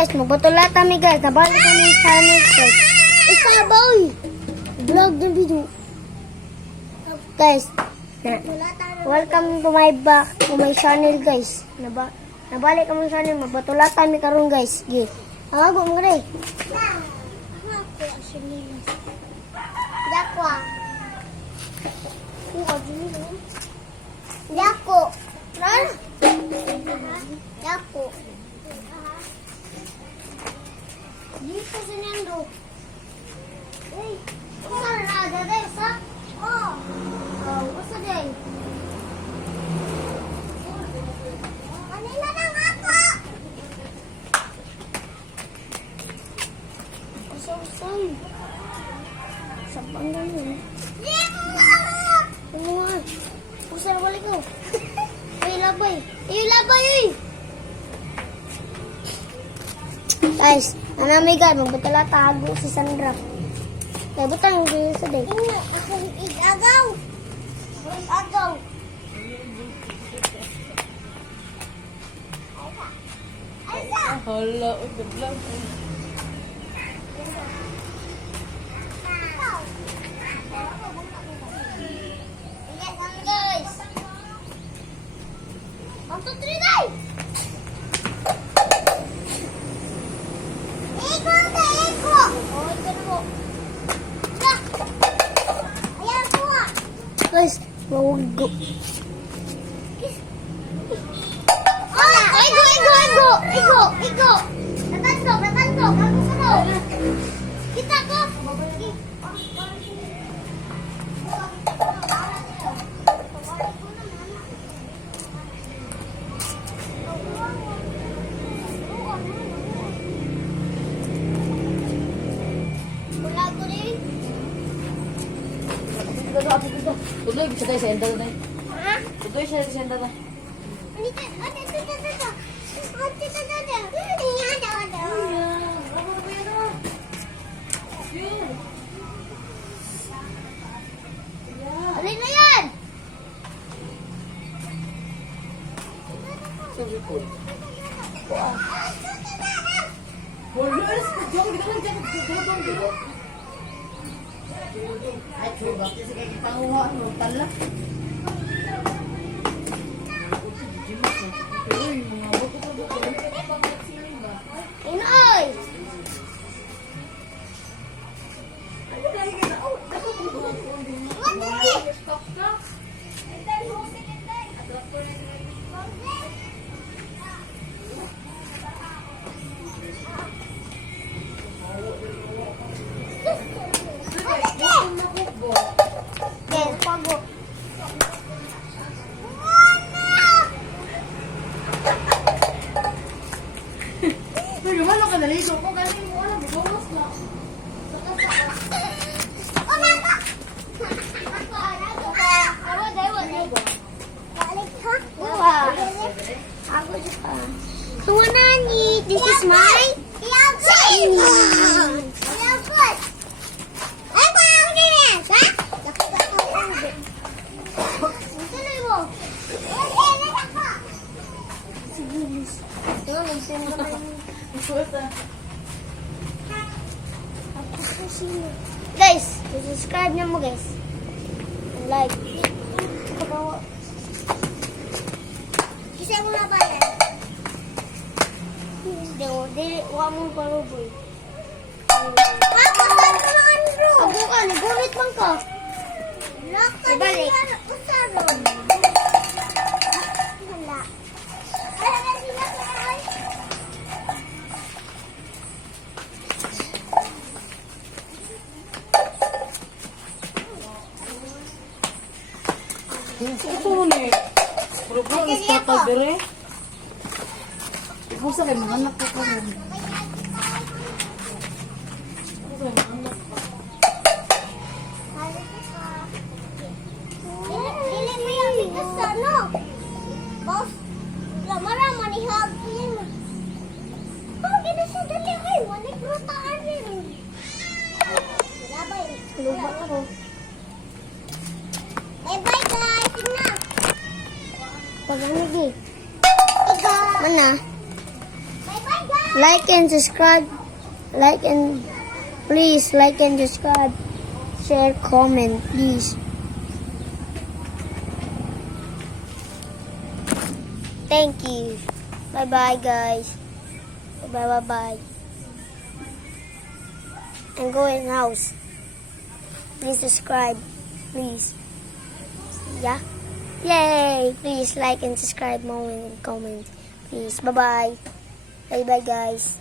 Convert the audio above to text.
Guys, magbatula kami guys. Nabalik kami sa channel guys. Ikaw boy! Vlog ng video. Guys, welcome to my channel guys. Nabalik kami sa channel. Magbatula kami karon guys. Sige. Ako mo rin. Dako. Dako. Dako. Dito sa Nando. Uy, saan na agad sa? Oh. Oh, what's day? Kanina lang ako. Usay. Sa panggan yun. Ano nga? Usay balik ko. Ay, labay. Ay, labay. Guys, anamay guys, magbatala tago si Sandra. Kaya butang yung sa day. Ako igagaw. Agaw. Aysa. Hala, good luck. Guys. 1, 2, 3, day. Guys, wag go. Igo. Natanto. Kita ko. Wala ko rin. Tuloy, bisa tayo sa enda na. Ha? Tuloy siya sa enda na. Alin na yan? Sabi ko. Bolos, jom kita lang jom. Ay, coba kasi kaya kita uha, no, tala. Inoy! Yes, pago. Pero gumano ka naligo ko galing mo na bigolos na. Suwanani, this is my guys, subscribe nyo mo guys. And like. Isa mo na ba yan? Hindi, huwag mong paruboy. Ako ka, nagulit man ka. Ibalik. Ito ni. Puro-puro is patay dire. Ikaw sa kay mga anak ko pa rin. Dili mo yung bigas sa ano? Boss, rama-rama ni Hagin. Oh, gina siya dali. Ay, wanik rutaan rin. Labay. Lubak ako. Bye-bye guys. Tingnan. Pag-anig eh. Mana? Bye-bye guys. Like and subscribe. Like and please like and subscribe. Share, comment, please. Thank you. Bye bye guys. Bye bye. I'm going house. Please subscribe. Please. Yeah. Yay! Please like and subscribe, moment and comment. Please. Bye bye. Bye bye guys.